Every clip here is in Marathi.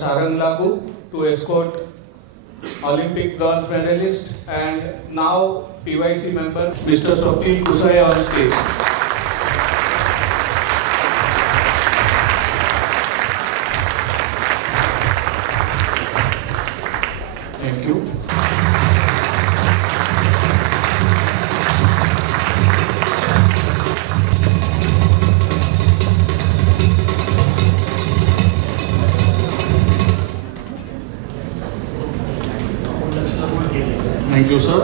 Sarang Lagu to escort Olympic bronze medalist and now PYC member Mr. Swapnil Kusaya on stage. Thank you. Thank you, sir.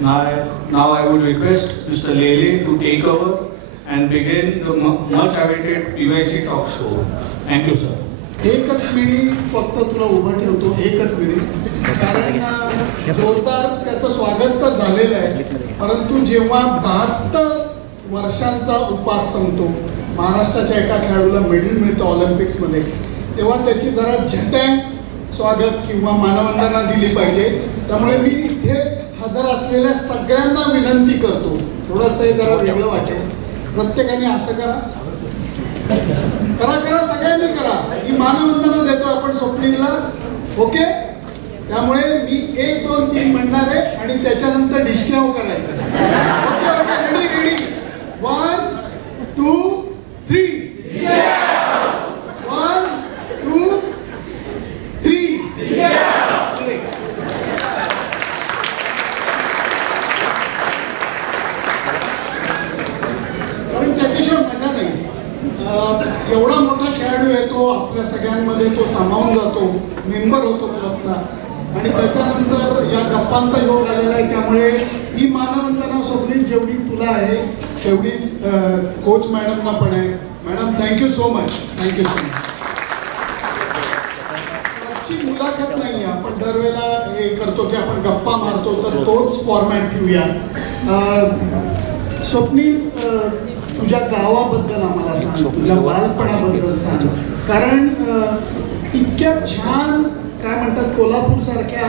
Now I would request Mr. Lele to take over and begin the much awaited PYC talk show. Thank you, sir. एकच मिनिट फक्त तुला उभं ठेवतो, एकच मिनिट. कारण जोरदार त्याचं स्वागत तर झालेलं आहे, परंतु जेव्हा 72 वर्षांचा उपास संपतो, महाराष्ट्राच्या एका खेळाडूला मेडल मिळतं ऑलिम्पिक्समध्ये, तेव्हा त्याची जरा झटॅन स्वागत किंवा मानवंदना दिली पाहिजे. त्यामुळे मी इथे हजर असलेल्या सगळ्यांना विनंती करतो, थोडंसं हे जरा वेगळं वाटेल, प्रत्येकाने असं करा करा सगळ्यांनी करा. ही मानवंदना देतो आपण स्वप्नीलला, ओके. त्यामुळे मी 1 2 3 म्हणणार आहे आणि त्याच्यानंतर डिस्क्राईब करायचं. Okay okay, ready 1 2 3. 1 2 3. कारण त्याच्याशिवाय मजा नाही. एवढा मोठा खेळाडू येतो, आपल्या सगळ्यांमध्ये तो सामावून जातो, मेंबर होतो क्लबचा, आणि त्याच्यानंतर या गप्पांचा योग आलेला आहे. त्यामुळे ही मानवंदना स्वप्नील जेवढी तुला आहे तेवढीच कोच मॅडमना पण आहे. Madam thank you so much, thank you so much. आजची मुलाखत नाही, आपण दरवेळेला हे करतो की आपण गप्पा मारतो, तर तोच फॉर्मॅट ठेवूया. स्वप्नील, तुझ्या गावाबद्दल आम्हाला सांग, तुझ्या बालपणाबद्दल सांग. कारण इतक्या छान काय म्हणतात कोल्हापूर सारख्या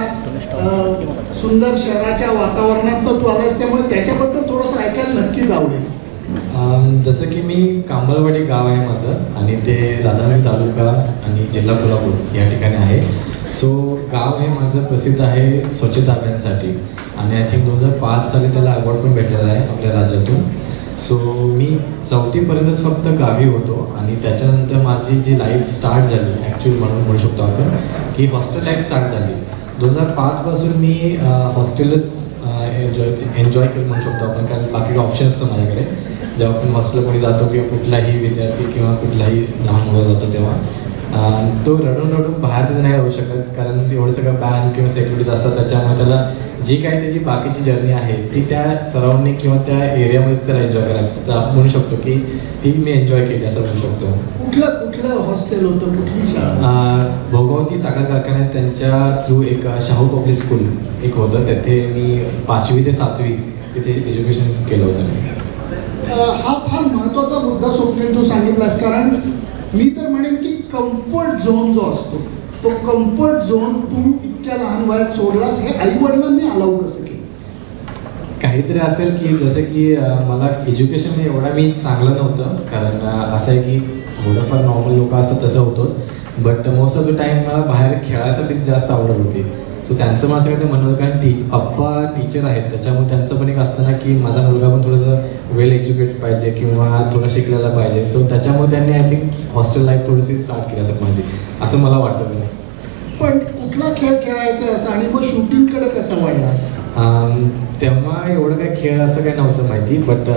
सुंदर शहराच्या वातावरणात तर तू आलास, त्यामुळे त्याच्याबद्दल थोडंसं ऐकायला नक्कीच आवडेल. जसं की मी कांबळवाडी गाव आहे माझं, आणि ते राधानगरी तालुका आणि जिल्हा कोल्हापूर या ठिकाणी आहे. सो गाव हे माझं प्रसिद्ध आहे स्वच्छता अभियानासाठी, आणि आय थिंक 2005 साली त्याला अवॉर्ड पण भेटलेला आहे आपल्या राज्यातून. सो मी 4थीपर्यंतच फक्त गावी होतो, आणि त्याच्यानंतर माझी जी लाईफ स्टार्ट झाली ॲक्च्युअली म्हणू शकतो आपण की हॉस्टेल लाईफ स्टार्ट झाली. 2005 पासून मी हॉस्टेलच एन्जॉय केलं म्हणू शकतो आपण, कारण बाकी ऑप्शन्स असतं माझ्याकडे. जेव्हा आपण हॉस्टेलला कोणी जातो किंवा कुठलाही विद्यार्थी किंवा कुठलाही लहान मुलं जातो, तेव्हा तो रडून बाहेर तर नाही राहू शकत, कारण एवढं सगळं बॅन किंवा सेक्युरिटीज असतात. त्याच्यामुळे त्याला जी काही त्याची बाकीची जर्नी आहे ती त्या सराउंडिंग किंवा त्या एरियामध्येच त्याला एन्जॉय करायला लागतं. तर आपण म्हणू शकतो की ती मी एन्जॉय केली असं म्हणू शकतो. कुठलं हॉस्टेल होतं, कुठली शाळा? भोगावती साखर कारखान्यात त्यांच्या थ्रू एक शाहू पब्लिक स्कूल एक होतं, तिथे मी 5वी ते 7वी तिथे एज्युकेशन केलं होतं मी. हा फार महत्त्वाचा मुद्दा स्वप्नील तू सांगितलास, कारण मी तर म्हणेन की कम्फर्ट झोन जो असतो, तो कम्फर्ट झोन तू इतक्या लहान वयात सोडलास, हे आई वडिलांनी अलाउ कसं केलं? काहीतरी असेल की जसं की मला एज्युकेशन एवढा मी चांगलं नव्हतं, कारण असं आहे की थोडंफार नॉर्मल लोक असतात तसं होतोच, but most of the time मला बाहेर खेळायसाठीच जास्त आवड होती. सो त्यांचं मला सगळं ते म्हणत होतं, कारण पप्पा टीचर आहेत, त्याच्यामुळे त्यांचं पण एक असतं ना की माझा मुलगा पण थोडंसं वेल एज्युकेटेड पाहिजे किंवा थोडं शिकलेला पाहिजे. सो त्याच्यामुळे त्यांनी आय थिंक हॉस्टेल लाईफ थोडीशी स्टार्ट केली असं माझी, असं मला वाटतं. मी पण कुठला खेळ खेळायचा असं, आणि मग शूटिंगकडे कसं वाढलास? तेव्हा एवढं काही खेळ असं काही नव्हतं माहिती, बट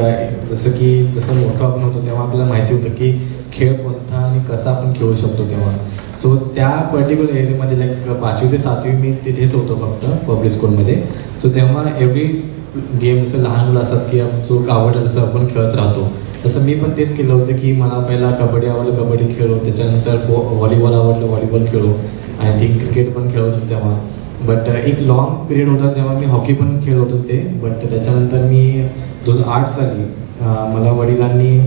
जसं मोठं आपण होतो तेव्हा आपल्याला माहिती होतं की खेळ कोणता आणि कसा आपण खेळू शकतो तेव्हा. सो त्या पर्टिक्युलर एरियामध्ये लाईक 5वी ते 7वी मी तिथेच होतो फक्त पब्लिक स्कूलमध्ये. सो तेव्हा एव्हरी गेम जसं लहान मुलं असतात की जो आवडला तसं आपण खेळत राहतो, तसं मी पण तेच केलं होतं की मला पहिला कबड्डी आवडलं, कबड्डी खेळलो, त्याच्यानंतर व्हॉलीबॉल आवडलं, व्हॉलीबॉल खेळलो, आय थिंक क्रिकेट पण खेळत होतो तेव्हा. बट एक लॉंग पिरियड होता जेव्हा मी हॉकी पण खेळत होतो ते. बट त्याच्यानंतर मी 2008 साली मला वडिलांनी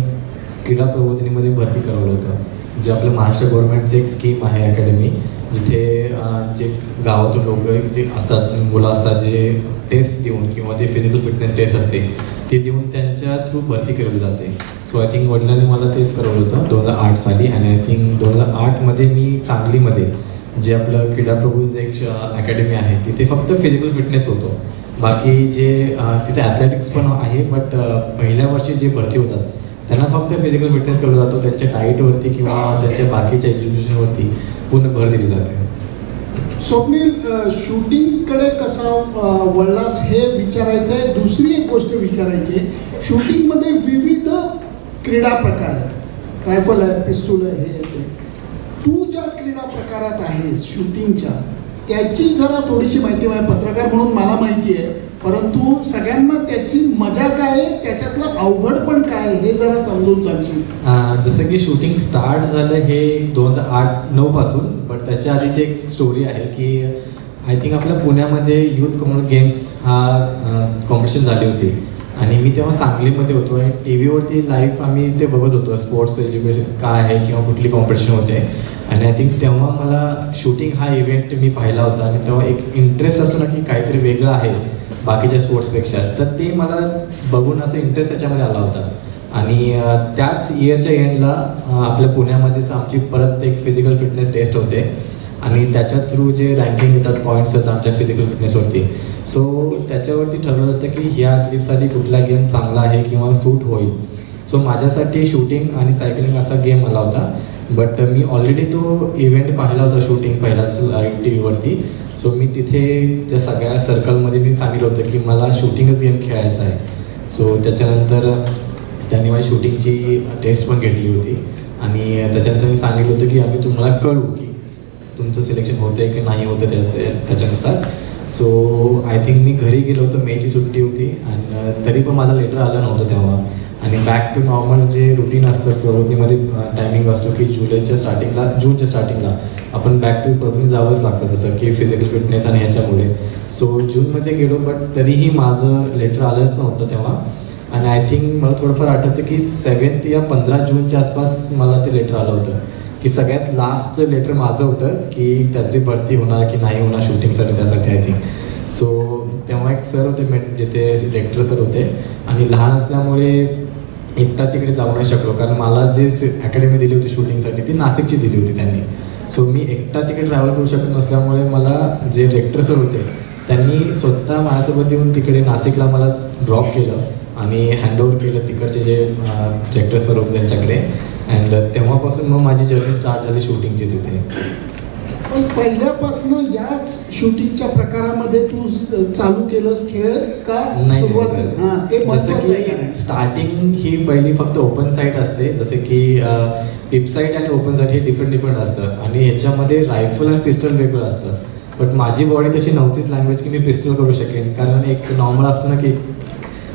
क्रीडा प्रबोधिनीमध्ये भरती करवलं होतं, जे आपलं महाराष्ट्र गव्हर्नमेंटची एक स्कीम आहे अकॅडमी, जिथे जे गावातून लोक जे असतात, मुलं असतात, जे टेस्ट देऊन किंवा ते फिजिकल फिटनेस टेस्ट असते ते देऊन त्यांच्या थ्रू भरती केली जाते. सो आय थिंक वडिलांनी मला तेच करवलं होतं 2008 साली. आणि आय थिंक 2008मध्ये मी सांगलीमध्ये जे आपलं क्रीडाप्रभूंचं एक अकॅडमी आहे तिथे फक्त फिजिकल फिटनेस होतो. बाकी जे तिथे ॲथलेटिक्स पण आहे, बट पहिल्या वर्षी जे भरती होतात त्यांना फक्त फिजिकल फिटनेस केला जातो. त्यांच्या डाईटवरती किंवा त्यांच्या बाकीच्या एज्युकेशनवरती पूर्ण भर दिली जाते. स्वप्नील, शूटिंगकडे कसा वळलास हे विचारायचं आहे. दुसरी एक गोष्ट विचारायची आहे, शूटिंगमध्ये विविध क्रीडा प्रकार आहेत, रायफल आहे, पिस्तूल आहे, हे येते. तू ज्या क्रीडा प्रकारात आहेस शूटिंगच्या, त्याची जरा थोडीशी माहिती आहे. पत्रकार म्हणून मला माहिती आहे, परंतु सगळ्यांना त्याची मजा काय आहे, त्याच्यातलं अवघड पण काय आहे, हे जरा समजून सांगशील. जसं की शूटिंग स्टार्ट झालं हे 2008-9 पासून, बट त्याच्या आधीची एक स्टोरी आहे की आय थिंक आपल्या पुण्यामध्ये यूथ कॉमन गेम्स हा कॉम्पिटिशन झाली होती आणि मी तेव्हा सांगलीमध्ये होतो आणि टी व्हीवरती लाईव्ह आम्ही ते बघत होतो स्पोर्ट्स एज्युकेशन काय आहे किंवा कुठली कॉम्पिटिशन होते. आणि आय थिंक तेव्हा मला शूटिंग हा इव्हेंट मी पाहिला होता आणि तेव्हा एक इंटरेस्ट असतो ना की काहीतरी वेगळं आहे बाकीच्या स्पोर्ट्सपेक्षा, तर ते मला बघून असं इंटरेस्ट त्याच्यामध्ये आला होता. आणि त्याच इयरच्या एंडला आपल्या पुण्यामध्येच आमची परत एक फिजिकल फिटनेस टेस्ट होते आणि त्याच्या थ्रू जे रँकिंग येतात, पॉईंट्स येतात आमच्या फिजिकल फिटनेसवरती. सो त्याच्यावरती ठरवलं होतं की ह्या ॲथलीटसाठी कुठला गेम चांगला आहे किंवा सूट होईल. सो माझ्यासाठी शूटिंग आणि सायकलिंग असा गेम आला होता, बट मी ऑलरेडी तो इव्हेंट पाहिला होता शूटिंग पहिलाच टी व्हीवरती. सो मी तिथे ज्या सगळ्या सर्कलमध्ये मी सांगितलं होतं की मला शूटिंगच गेम खेळायचा आहे. सो त्याच्यानंतर त्यांनी माझी शूटिंगची टेस्ट पण घेतली होती आणि त्याच्यानंतर मी सांगितलं होतं की आम्ही तुम्हाला कळू की तुमचं सिलेक्शन होतं आहे की नाही होतं त्याच्यानुसार. सो आय थिंक मी घरी गेलो होतो, मेची सुट्टी होती आणि तरी पण माझा लेटर आलं नव्हतं तेव्हा. आणि बॅक टू नॉर्मल जे रुटीन असतं प्रवृत्तीमध्ये टायमिंग असतो की जूनच्या स्टार्टिंगला आपण बॅक टू प्रवृत्ती जावंच लागतं, जसं की फिजिकल फिटनेस आणि ह्याच्यामुळे. सो जूनमध्ये गेलो, बट तरीही माझं लेटर आलंच नव्हतं तेव्हा. आणि आय थिंक मला थोडंफार आठवतं की 7 या 15 जूनच्या आसपास मला ते लेटर आलं होतं की सगळ्यात लास्टचं लेटर माझं होतं की त्याची भरती होणार की नाही होणार शूटिंगसाठी, त्यासाठी आय थिंक. सो तेव्हा एक सर होते जिथे सिलेक्टर सर होते आणि लहान असल्यामुळे एकटा तिकडे जाऊ नाही शकलो, कारण मला जे अकॅडमी दिली होती शूटिंगसाठी ती नाशिकची दिली होती त्यांनी. सो मी एकटा तिकडे ट्रॅव्हल करू शकत नसल्यामुळे मला जे डायरेक्टर सर होते त्यांनी स्वतः माझ्यासोबत येऊन तिकडे नाशिकला मला ड्रॉप केलं आणि हँडओव्हर केलं तिकडचे जे डायरेक्टर सर होते त्यांच्याकडे. अँड तेव्हापासून मग माझी जर्नी स्टार्ट झाली शूटिंगची तिथे. पण पहिल्यापासून याच शूटिंगच्या प्रकारामध्ये तू चालू केलंस खेळ का? नाही, जसं की स्टार्टिंग ही पहिली फक्त ओपन साईट असते, जसे की पिप साईट आणि ओपन साईट हे डिफरंट असतं आणि ह्याच्यामध्ये रायफल आणि पिस्टल वेगळं असतं. बट माझी बॉडी तशी नव्हतीच लँग्वेज की मी पिस्टल करू शकेन, कारण एक नॉर्मल असतो ना की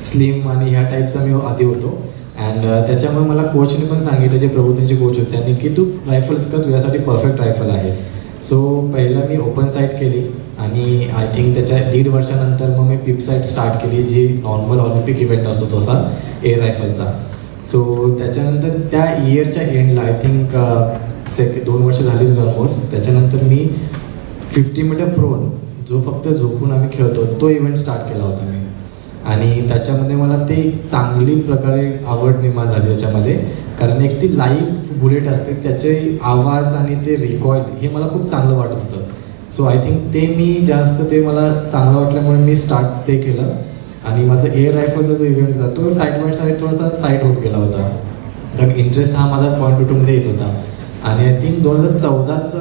स्लिम आणि ह्या टाईपचा मी आधी होतो. अँड त्याच्यामुळे मला कोचने पण सांगितलं, जे प्रभूतींचे कोच होते त्यांनी, की तू रायफल्स कर, तुझ्यासाठी परफेक्ट रायफल आहे. सो पहिलं मी ओपन साईट केली आणि आय थिंक त्याच्या 1.5 वर्षानंतर मग मी पिप साईट स्टार्ट केली, जी नॉर्मल ऑलिम्पिक इव्हेंट असतो तसा एअर रायफलचा. सो त्याच्यानंतर त्या इयरच्या एंडला आय थिंक 2 वर्ष झाली होती ऑलमोस्ट. त्याच्यानंतर मी 50 मीटर प्रोन, जो फक्त झोपून आम्ही खेळतो, तो इव्हेंट स्टार्ट केला होता मी. आणि त्याच्यामध्ये मला ते चांगली प्रकारे आवड निर्माण झाली त्याच्यामध्ये, कारण एक ती लाईव्ह बुलेट असते, त्याचे आवाज आणि ते रिकॉइल हे मला खूप चांगलं वाटत होतं. सो आय थिंक ते मी जास्त ते मला चांगलं वाटल्यामुळे मी स्टार्ट ते केलं. आणि माझं एअर रायफलचा जो इव्हेंट होता तो साईड बाय साईड थोडासा साईड होत गेला होता, कारण इंटरेस्ट हा माझा पॉईंट टू मध्ये येत होता. आणि आय थिंक 2014चं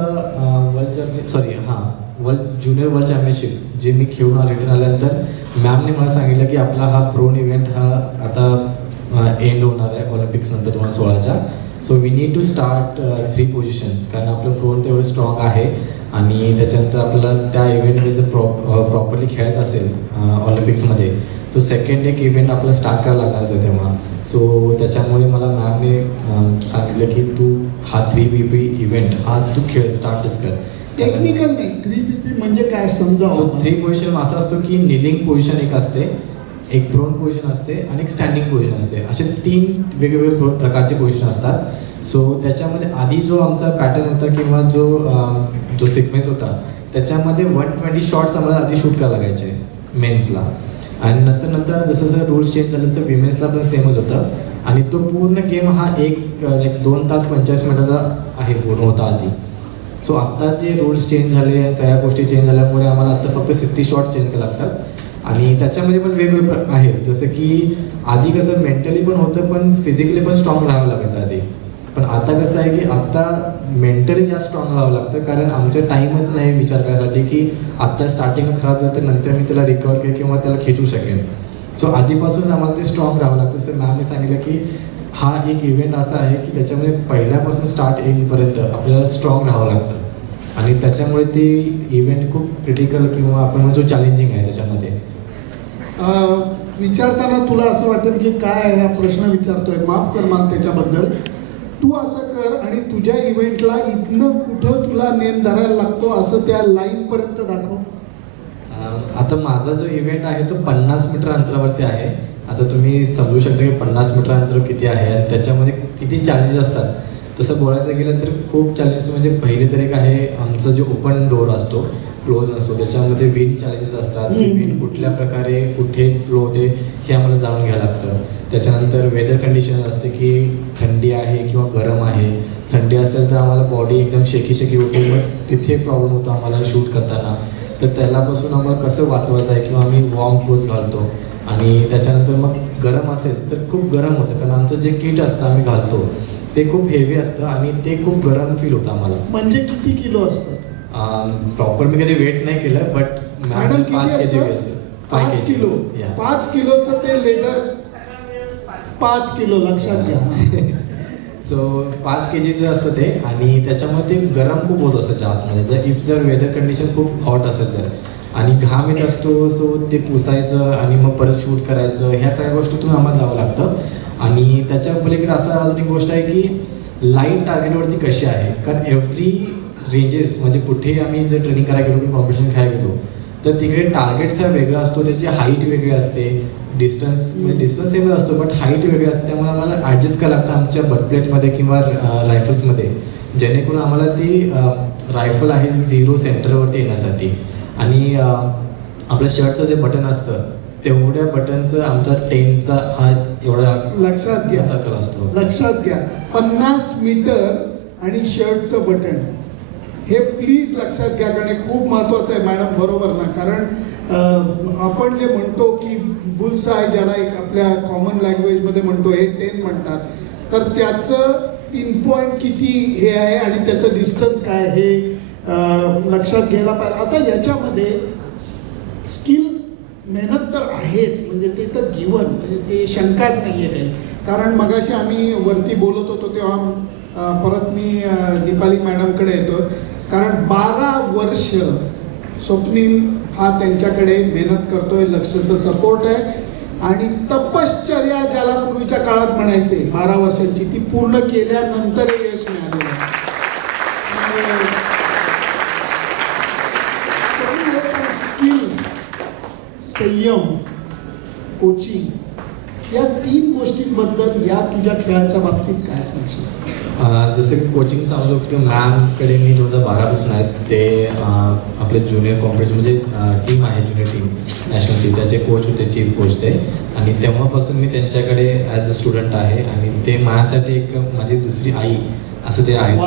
वर्ल्ड ज्युनियर वर्ल्ड चॅम्पियनशिप जे मी खेळून रिटर्न आल्यानंतर मॅमने मला सांगितलं की आपला हा प्रोन इव्हेंट हा आता एंड होणार आहे ऑलिम्पिक्स नंतर 2016च्या. So we need to start 3 positions, कारण आपलं प्रोन तेवढं स्ट्रॉंग आहे. आणि त्याच्यानंतर आपल्याला त्या इव्हेंटमध्ये जर प्रॉपरली खेळायचं असेल ऑलिम्पिक्समध्ये, सो सेकंड एक इव्हेंट आपल्याला स्टार्ट करायला लागणारच आहे तेव्हा. सो त्याच्यामुळे मला मॅमने सांगितलं की तू हा 3PP इव्हेंट हा तू खेळ स्टार्टच कर. टेक्निकल नाही, 3PP म्हणजे काय समजा. 3 पोझिशन असं असतो की निलिंग पोझिशन एक असते, एक प्रोन पोझिशन असते आणि एक स्टँडिंग पोझिशन असते, असे 3 वेगवेगळे प्रकारचे पोझिशन असतात. सो त्याच्यामध्ये आधी जो आमचा पॅटर्न होता किंवा जो सिक्वेन्स होता त्याच्यामध्ये 120 शॉट्स आम्हाला आधी शूट करायला लागायचे मेन्सला. आणि नंतर जसं रूल्स चेंज झाले तसं विमेन्सला पण सेमच होतं. आणि तो पूर्ण गेम हा 2 तास 45 मिनिटाचा आहे पूर्ण होता आधी. सो आता ते रूल्स चेंज झाले आणि सगळ्या गोष्टी चेंज झाल्यामुळे आम्हाला आता फक्त 60 शॉट चेंज करावे लागतात आणि त्याच्यामध्ये पण वेगवेगळं आहे. जसं की आधी कसं मेंटली पण होतं पण फिजिकली पण स्ट्रॉंग राहावं लागायचं आधी. पण आता कसं आहे की आता मेंटली जास्त स्ट्रॉंग राहावं लागतं कारण आमचं टाईमच नाही विचार करायसाठी की आत्ता स्टार्टिंग खराब झालं तर नंतर मी त्याला रिकवर केलं किंवा त्याला खेचू शकेन. सो आधीपासून आम्हाला ते स्ट्रॉंग राहावं लागतं. जसं मॅमने सांगितलं की हा एक इव्हेंट असा आहे की त्याच्यामध्ये पहिल्यापासून स्टार्ट येईपर्यंत आपल्याला स्ट्रॉंग राहावं लागतं आणि त्याच्यामुळे ते इव्हेंट खूप क्रिटिकल किंवा आपण म्हणतो चॅलेंजिंग आहे. त्याच्यामध्ये विचारताना तुला असं वाटेल की काय हा प्रश्न विचारतोय, माफ कर मला त्याच्याबद्दल. तू असं कर आणि तुझ्या इव्हेंटला इथनं कुठं तुला नेम धरायला लागतो असं त्या लाईनपर्यंत दाखव. आता माझा जो इव्हेंट आहे तो 50 मीटर अंतरावरती आहे. आता तुम्ही समजू शकता की 50 मीटर अंतर किती आहे आणि त्याच्यामध्ये किती चॅलेंजेस असतात. तसं बोलायचं गेलं तर खूप चॅलेंजेस म्हणजे पहिले तर एक आहे आमचा जो ओपन डोअर असतो, क्लोज असतो, त्याच्यामध्ये विंड चॅलेंजेस असतात. विंड कुठल्या प्रकारे कुठे फ्लो होते हे आम्हाला जाणून घ्यावं लागतं. त्याच्यानंतर वेदर कंडिशन असते की थंडी आहे किंवा गरम आहे. थंडी असेल तर आम्हाला बॉडी एकदम शेकी होते, मग तिथे प्रॉब्लेम होतो आम्हाला शूट करताना. तर त्यालापासून आम्हाला कसं वाचवायचं आहे किंवा आम्ही वॉर्म क्लोथ घालतो. आणि त्याच्यानंतर मग गरम असेल तर खूप गरम होतं कारण आमचं जे किट असतं आम्ही घालतो ते खूप हेवी असतं आणि ते खूप गरम फील होतं आम्हाला. म्हणजे किती किलो असतं? प्रॉपर मी कधी वेट नाही केलं बट मॅडम 5 kg. 5 किलो. 5 किलोचं ते लेदर 5 किलो लक्षात घ्या. सो 5 kgचं असतं ते आणि त्याच्यामुळे ते गरम खूप होत असतं आतमध्ये. जर वेदर कंडिशन खूप हॉट असेल तर आणि घाम येत असतो सो ते पुसायचं आणि मग परत शूट करायचं ह्या सगळ्या गोष्टीतून आम्हाला जावं लागतं. आणि त्याच्या पलीकडे असं अजून एक गोष्ट आहे की लाईट टार्गेटवरती कशी आहे कारण एव्हरी रेंजेस म्हणजे कुठे आम्ही जर ट्रेनिंग करायला गेलो की कॉम्पिटिशन खेळायला गेलो तर तिकडे टार्गेटचा वेगळा असतो, त्याची हाईट वेगळी असते, डिस्टन्स सेमच असतो बट हाईट वेगळी असते. त्यामुळे आम्हाला ॲडजस्ट करायला लागतं आमच्या बटप्लेटमध्ये किंवा रायफल्समध्ये जेणेकरून आम्हाला ती रायफल आहे 0 सेंटरवरती येण्यासाठी. आणि आपल्या शर्टचं जे बटन असतं तेवढ्या बटनचं आमचा 10चा हा एवढा लक्षात घ्या सर्कल असतो. लक्षात घ्या 50 मीटर आणि शर्टचं बटन हे प्लीज लक्षात घ्या कारण खूप महत्त्वाचं आहे. मॅडम बरोबर ना, कारण आपण जे म्हणतो की बुल्स आहे ज्याला एक आपल्या कॉमन लँग्वेजमध्ये म्हणतो हे 10 म्हणतात, तर त्याचं पिनपॉईंट किती हे आहे आणि त्याचं डिस्टन्स काय हे लक्षात घ्यायला पाहिजे. आता याच्यामध्ये स्किल मेहनत तर आहेच म्हणजे ते तर गिवन, म्हणजे ते शंकाच नाही आहे काही. कारण मगाशी आम्ही वरती बोलत होतो तेव्हा परत मी दीपाली मॅडमकडे येतो कारण 12 वर्ष स्वप्नील हा त्यांच्याकडे मेहनत करतोय, लक्षाचं सपोर्ट आहे आणि तपश्चर्या ज्याला पूर्वीच्या काळात म्हणायचे 12 वर्षांची ती पूर्ण केल्यानंतर यश मिळालेलं आहे. स्किल, संयम, कोचिंग या 3 गोष्टींबद्दल या तुझ्या खेळाच्या बाबतीत काय सांगशील? जसं की कोचिंग सांगू शकतो की मॅमकडे मी 2012 पासून आहेत. ते आपले ज्युनियर कॉम्पिटिशन म्हणजे टीम आहे ज्युनियर टीम नॅशनलची, त्याचे कोच होते, चीफ कोच ते. आणि तेव्हापासून मी त्यांच्याकडे ॲज अ स्टुडंट आहे आणि ते माझ्यासाठी एक माझी दुसरी आई असं ते आहे.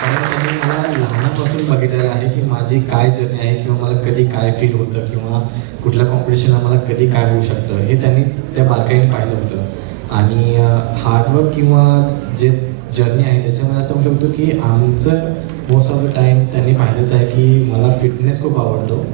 कारण त्यांनी मला लहानापासून बघितलेलं आहे की माझी काय जर्नी आहे किंवा मला कधी काय फील होतं किंवा कुठल्या कॉम्पिटिशनला मला कधी काय होऊ शकतं हे त्यांनी त्या बारकाईने पाहिलं होतं. आणि हार्डवर्क किंवा जे जर्नी आहे त्याच्यामध्ये असं म्हणू शकतो की आमचं मोस्ट ऑफ द टाईम त्यांनी पाहिलंच आहे की मला फिटनेस खूप आवडतो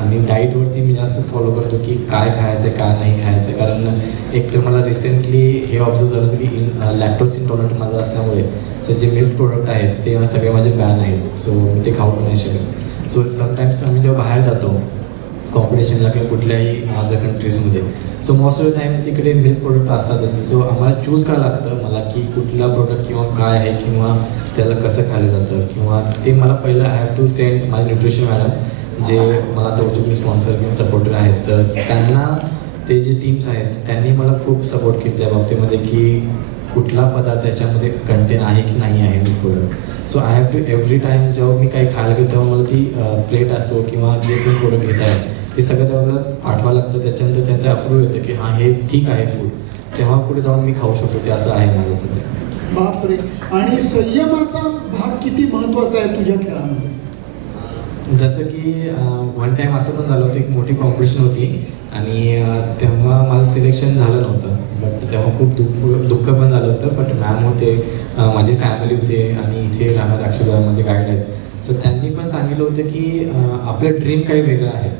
आणि डाईटवरती मी जास्त फॉलो करतो की काय खायचं आहे काय नाही खायचं. कारण एक तर मला रिसेंटली हे ऑब्झर्व झालं होतं की लॅक्टोज इंटॉलरंट माझं असल्यामुळे सो जे मिल्क प्रोडक्ट आहेत ते सगळे माझे बॅन आहेत. सो मी ते खाऊ नाही शकत. सो समटाईम्स आम्ही जेव्हा बाहेर जातो कॉम्पिटिशनला किंवा कुठल्याही अदर कंट्रीजमध्ये so most of the time तिकडे मिल्क प्रोडक्ट असतातच. सो आम्हाला चूज करावं लागतं मला की कुठला प्रोडक्ट किंवा काय आहे किंवा त्याला कसं खाल्लं जातं किंवा ते मला पहिलं I have to send my nutrition madam जे मला तवचुकी स्पॉन्सर किंवा सपोर्टर आहेत तर त्यांना ते जे टीम्स आहेत त्यांनी मला खूप सपोर्ट केली त्या बाबतीमध्ये की कुठला पदार्थ त्याच्यामध्ये कंटेन आहे की नाही आहे milk product. So I have to every time जेव्हा मी काही खायला घेतो तेव्हा मला ती प्लेट असो किंवा जे पण प्रोडक्ट घेत आहे ते सगळं त्याला पाठवावं लागतं. त्याच्यानंतर त्यांचं अप्रूव्ह येतं की हां हे ठीक आहे फूड, तेव्हा पुढे जाऊन मी खाऊ शकतो. ते असं आहे माझं सध्या. बापरे. आणि संयमाचा भाग किती महत्वाचा आहे तुझ्या खेळामध्ये? जसं की वन टाईम असं पण झालं होतं, एक मोठी कॉम्पिटिशन होती आणि तेव्हा माझं सिलेक्शन झालं नव्हतं. बट तेव्हा खूप दुःख पण झालं होतं. बट मॅम होते, माझी फॅमिली होते आणि इथे राहणारे अक्षदा माझे गाईड आहेत. सो त्यांनी पण सांगितलं होतं की आपलं ड्रीम काही वेगळं आहे.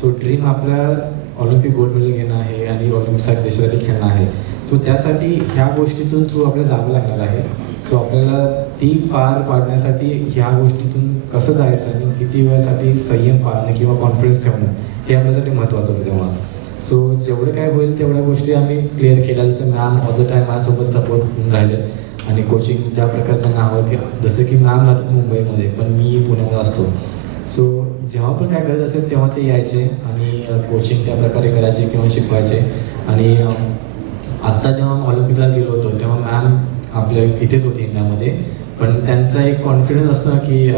सो ड्रीम आपलं ऑलिम्पिक गोल्ड मेडल घेणं आहे आणि ऑलिम्पिकसाठी देशासाठी खेळणं आहे. सो त्यासाठी ह्या गोष्टीतून तू आपल्याला जावं लागणार आहे. सो आपल्याला ती पार पाडण्यासाठी ह्या गोष्टीतून कसं जायचं आणि किती वेळासाठी संयम पाळणं किंवा कॉन्फिडन्स ठेवणं हे आपल्यासाठी महत्त्वाचं होतं तेव्हा. सो जेवढं काय होईल तेवढ्या गोष्टी आम्ही क्लिअर केल्या. जसं मॅम ऑल द टाईम माझ्यासोबत सपोर्ट करून राहिलेत आणि कोचिंग ज्या प्रकारे त्यांना हवं की जसं की मॅम राहतात मुंबईमध्ये पण मी पुण्यामध्ये असतो. सो जेव्हा पण काय गरज असेल तेव्हा ते यायचे आणि कोचिंग त्या प्रकारे करायचे किंवा शिकवायचे. आणि आत्ता जेव्हा ऑलिम्पिकला गेलो होतो तेव्हा मॅम आपल्या इथेच होती इंडियामध्ये. पण त्यांचा एक कॉन्फिडन्स असतो ना की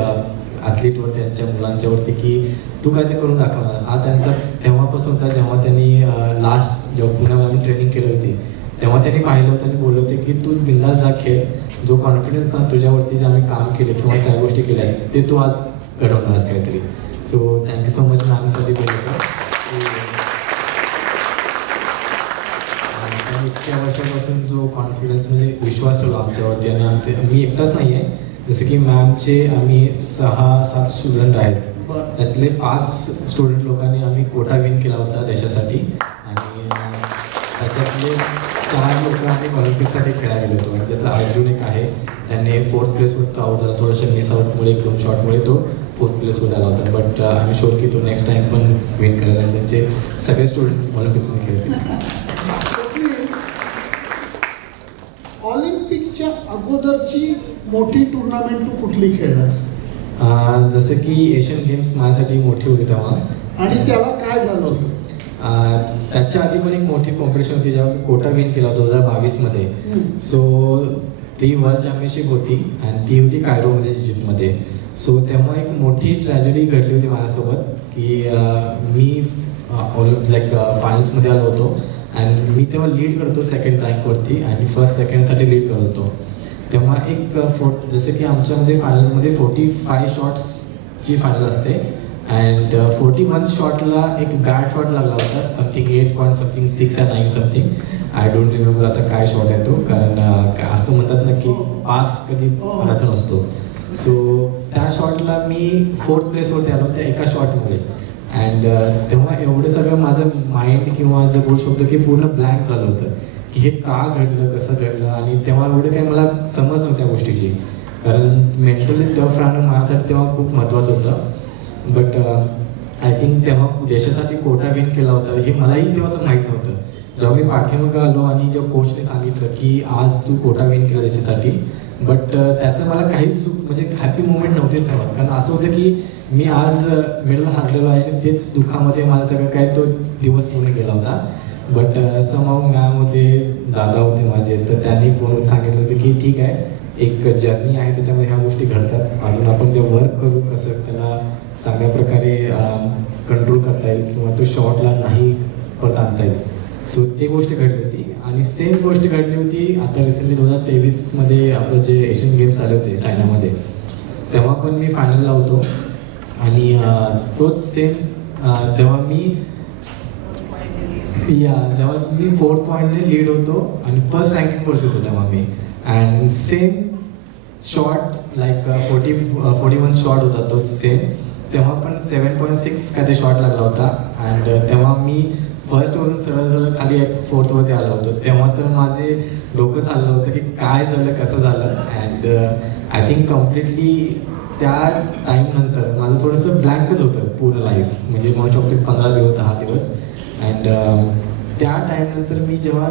ॲथलीटवर त्यांच्या मुलांच्यावरती की तू काय ते करून दाखवणार. हा त्यांचा तेव्हापासून होता जेव्हा त्यांनी लास्ट जेव्हा पुण्यामध्ये आम्ही ट्रेनिंग केली होती तेव्हा त्यांनी पाहिलं होतं आणि बोलले होते की तू बिंदास जा खेळ. जो कॉन्फिडन्स तुझ्यावरती जे आम्ही काम केले किंवा सगळ्या गोष्टी केल्या आहेत ते तू आज घडवणारच काहीतरी. सो थँक्यू सो मच मॅमसाठी बोलतो. इतक्या वर्षापासून जो कॉन्फिडन्स म्हणजे विश्वास ठेवला आमच्यावरती आणि मी एकटाच नाही आहे. जसं की मॅमचे आम्ही 6-7 स्टुडंट आहेत. त्यातले 5 स्टुडंट लोकांनी आम्ही कोटा विन केला होता देशासाठी आणि त्याच्यातले 4 लोक आम्ही ऑलिम्पिकसाठी खेळायला गेलो होतो. आणि त्यातला अर्जुन एक आहे, त्याने 4th प्लेसवर आउट झाला. थोडंसं मिस आउटमुळे 1-2 शॉटमुळे तो 4th प्लेसवर आला होता. बट आम्ही शोर की तो नेक्स्ट टाईम पण विन करायला आणि त्यांचे सगळे स्टुडंट ऑलिम्पिक्समध्ये खेळतील. ऑलिम्पिकच्या अगोदरची मोठी टुर्नामेंट तू कुठली खेळलास? जसं की एशियन गेम्स माझ्यासाठी मोठी होती तेव्हा. आणि त्याला काय झालं होतं? त्याच्या आधी पण एक मोठी कॉम्पिटिशन होती जेव्हा मी कोटा विन केला 2022मध्ये. सो ती वर्ल्ड चॅम्पियनशिप होती आणि ती होती कायरोमध्ये इजिप्तमध्ये. सो तेव्हा एक मोठी ट्रॅजेडी घडली होती माझ्यासोबत की मी फायनल्समध्ये आलो होतो आणि मी तेव्हा लीड करतो 2nd रँकवरती आणि 1st 2ndसाठी लीड करत होतो. तेव्हा एक जसं की आमच्यामध्ये फायनल्समध्ये 45 शॉट्सची फायनल असते अँड 41 शॉटला एक बॅड शॉट लागला होता. Something 8.6 or 9 something. I don't remember आता काय शॉट आहे तो, कारण असं म्हणतात ना की पास्ट कधी करायचा नसतो. सो त्या शॉटला मी 4th प्लेसवरती आलो त्या एका शॉटमुळे. अँड तेव्हा एवढं सगळं माझं माइंड किंवा जे बोलू शकतो की पूर्ण ब्लँक झालं होतं की हे का घडलं, कसं घडलं. आणि तेव्हा एवढं काही मला समज नव्हत्या गोष्टीची, कारण मेंटली टफ राहणं माझ्यासाठी तेव्हा खूप महत्त्वाचं होतं. बट आय थिंक तेव्हा देशासाठी कोटा विन केला होता हे मलाही तेव्हा असं माहीत नव्हतं. जेव्हा मी पाठीमागं आलो आणि जेव्हा कोचने सांगितलं की आज तू कोटा विन केला देशासाठी, बट त्याचं मला काहीच म्हणजे हॅपी मुवमेंट नव्हतीच तेव्हा. कारण असं होतं की मी आज मेडल हारलेलो आहे आणि तेच दुःखामध्ये माझं सगळं काय तो दिवस पूर्ण गेला होता. बट समहाऊ मॅम होते, दादा होते माझे, तर त्यांनी फोनवर सांगितलं होतं की ठीक आहे, एक जर्नी आहे त्याच्यामध्ये ह्या गोष्टी घडतात, अजून आपण ते वर्क करू कसं त्याला चांगल्या प्रकारे कंट्रोल करता येईल किंवा तो शॉटला नाही परत आणता येईल. सो ती गोष्ट घडली होती. आणि सेम गोष्ट घडली होती आता रिसेंटली 2023मध्ये आपलं जे एशियन गेम्स आले होते चायनामध्ये, तेव्हा पण मी फायनलला होतो आणि तोच सेम जेव्हा मी 4th पॉईंटने लीड होतो आणि 1st रँकिंगवरती होतो तेव्हा मी. And same shot like 41 shot होता तोच सेम. तेव्हा पण 7.6 काय ते शॉट लागला होता. अँड तेव्हा मी फर्स्टवरून सरळ खाली 4th वरती आलो होतो. तेव्हा तर माझे डोकं चाललं होतं की काय झालं, कसं झालं. अँड आय थिंक कम्प्लिटली त्या टाईमनंतर माझं थोडंसं ब्लँकच होतं पूर्ण लाईफ, म्हणजे म्हणू शकतो 15 दिवस 10 दिवस. अँड त्या टाईमनंतर मी जेव्हा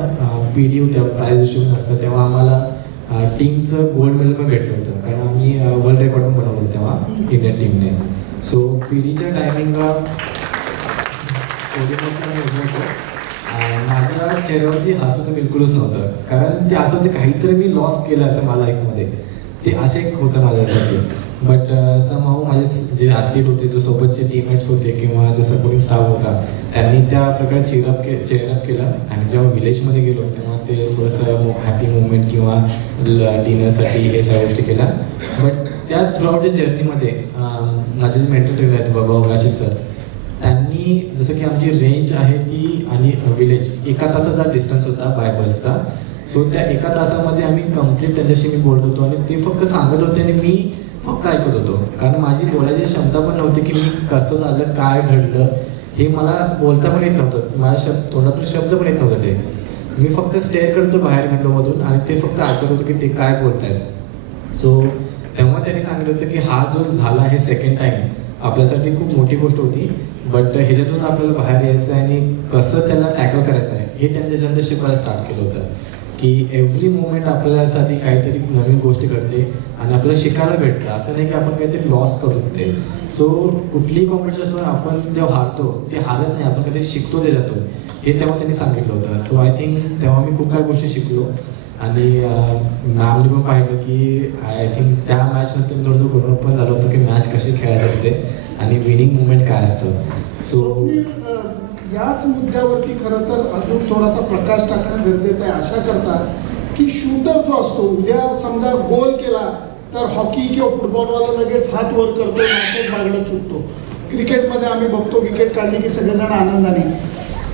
PD होत्या प्राईज डिस्ट्रीब्युशन असतं तेव्हा आम्हाला टीमचं गोल्ड मेडल पण भेटलं होतं, कारण आम्ही वर्ल्ड रेकॉर्ड पण बनवलं होतं तेव्हा इंडियन टीमने. सो PDच्या टायमिंगला माझ्या चेहऱ्यावरती हसू तर बिलकुलच नव्हतं, कारण ते असं होतं काहीतरी मी लॉस केलं असं माझ्या लाईफमध्ये. ते असं एक होतं माझ्यासाठी. बट समहाऊ माझे जे ॲथलीट होते, जो सोबतचे टीममेट्स होते किंवा जो सपोर्टिंग स्टाफ होता, त्यांनी त्या प्रकारे चेअरअप केलं. आणि जेव्हा विलेजमध्ये गेलो तेव्हा ते थोडंसं हॅपी मुवमेंट किंवा डिनरसाठी हे सगळ्या गोष्टी केल्या. बट त्या थ्रूआउट द जर्नीमध्ये माझे जे मेंटर ट्रेनर आहेत बाबा ओलाशी सर, त्यांनी जसं की आमची रेंज आहे ती आणि विलेज 1 तासाचा डिस्टन्स होता बाय बसचा. सो त्या 1 तासामध्ये आम्ही कम्प्लीट त्यांच्याशी मी बोलत होतो आणि ते फक्त सांगत होते आणि मी फक्त ऐकत होतो. कारण माझी बोलायची क्षमता पण नव्हती की मी कसं झालं, काय घडलं हे मला बोलता पण येत नव्हतं. माझ्या तोंडातून शब्द पण येत नव्हतं. ते मी फक्त स्टेअर करतो बाहेर विंडोमधून आणि ते फक्त ऐकत होतो की ते काय बोलत आहेत. सो तेव्हा त्यांनी सांगितलं होतं की हा जो झाला हे सेकंड टाईम आपल्यासाठी खूप मोठी गोष्ट होती, बट ह्याच्यातून आपल्याला बाहेर यायचं आहे आणि कसं त्याला टॅकल करायचं आहे हे त्यांनी त्याच्यानंतर शिकवायला स्टार्ट केलं होतं. की एव्हरी मुवमेंट आपल्यासाठी काहीतरी नवीन गोष्टी घडते आणि आपल्याला शिकायला भेटतं. असं नाही की आपण काहीतरी लॉस करतो ते. सो कुठलीही कॉम्पिटिशनवर आपण जेव्हा हारतो ते हारत नाही, आपण काहीतरी शिकतो त्याच्यातून, हे तेव्हा त्यांनी सांगितलं होतं. सो आय थिंक तेव्हा मी खूप काही गोष्टी शिकलो. आणि मॅमने पण पाहिलं की आय थिंक त्या मॅचनंतर मी थोडंसं ग्रोअप पण झालं होतं की मॅच कशी खेळायची असते आणि विनिंग मुवमेंट काय असतं. सो याच मुद्द्यावरती खरं तर अजून थोडासा प्रकाश टाकणं गरजेचं आहे. अशा करता की शूटर जो असतो, उद्या समजा गोल केला तर हॉकी किंवा फुटबॉलवाला लगेच हात वर करतो, मॅचेत बागडत सुटतो. क्रिकेटमध्ये आम्ही बघतो विकेट काढली की सगळेजण आनंदाने.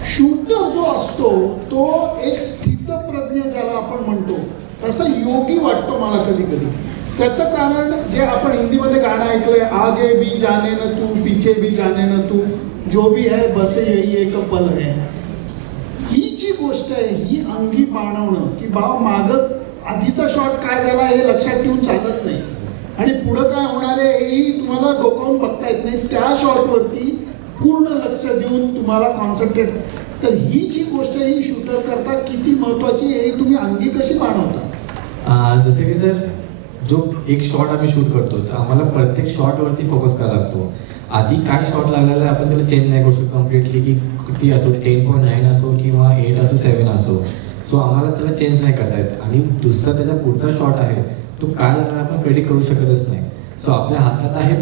शूटर जो असतो तो एक स्थितप्रज्ञ ज्याला आपण म्हणतो तसं योगी वाटतो मला कधी कधी. त्याचं कारण जे आपण हिंदीमध्ये गाणं ऐकलंय, आगे भी जाने न तू पीछे भी जाने न तू, जो भी है बस यही एक पल है. ही जी गोष्ट आहे ही अंगी बाणवणं की भाव मागं आधीचा शॉट काय झाला हे लक्षात ठेवून चालत नाही आणि पुढं काय होणार आहे हेही तुम्हाला डोकावून बघता येत नाही. त्या शॉटवरती पूर्ण लक्ष देऊन तुम्हाला कॉन्सन्ट्रेट. तर ही जी गोष्ट ही शूटर करता किती महत्वाची हे तुम्ही अंगी कशी बाणवता? जसे की सर जो एक शॉट आम्ही शूट करतो तर आम्हाला प्रत्येक शॉटवरती फोकस करावा लागतो. आधी काय शॉट लागलेला आहे आपण त्याला चेंज नाही करू शकतो कम्प्लिटली की किती असो 10.9 असो किंवा 8 असो 7 असो. सो आम्हाला त्याला चेंज नाही करता येत. आणि दुसरा त्याचा पुढचा शॉट आहे तो काय लागणार आपण प्रेडिक्ट करू शकतच नाही. सो आपल्या हातात आहे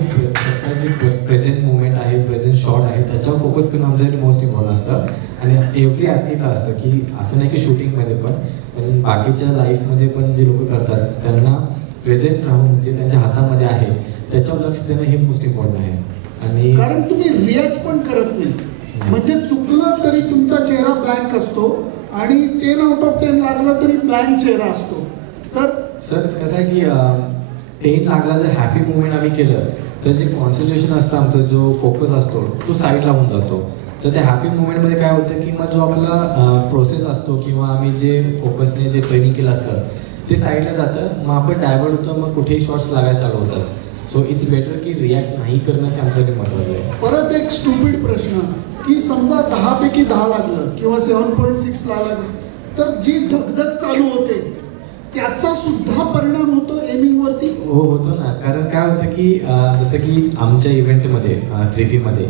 जे प्रेझेंट मुवमेंट आहे, प्रेझेंट शॉट आहे, त्याच्यावर फोकस करणं आमच्यासाठी मोस्ट इम्पॉर्टंट असतं. आणि एव्हरी ॲथलीटला असतं की असं नाही की शूटिंगमध्ये पण बाकीच्या लाईफमध्ये पण जे लोक करतात त्यांना प्रेझेंट राहून जे त्यांच्या हातामध्ये आहे त्याच्यावर लक्ष देणं हे मोस्ट इम्पॉर्टंट आहे. आणि कारण तुम्ही रिॲक्ट पण करत नाही, म्हणजे चुकलं तरी तुमचा चेहरा ब्लँक असतो आणि 10 out of 10 लागलं तरी ब्लँक चेहरा असतो. तर सर कसं आहे की 10 लागला जर हॅपी मुवमेंट आम्ही केलं तर जे कॉन्सन्ट्रेशन असतं आमचा जो फोकस असतो तो साईड लावून जातो. तर त्या हॅपी मुवमेंटमध्ये काय होतं की मग जो आपला प्रोसेस असतो किंवा आम्ही जे फोकसने जे ट्रेनिंग केलं असतं ते साईडला जातं. मग आपण डायव्हर्ट होतो, मग कुठेही शॉट्स लागायला चालू होतात. सो इट्स बेटर की रिॲक्ट नाही करणं हे आमच्यासाठी महत्त्वाचं आहे. परत एक स्टुपिड प्रश्न की समजा 10 पैकी 10 लागलं किंवा 7.6 लागलं तर जी धगधग चालू होते त्याचा सुद्धा परिणाम होतो एमिंगवरती? हो होतो ना. कारण काय होतं की जसं की आमच्या इव्हेंटमध्ये 3P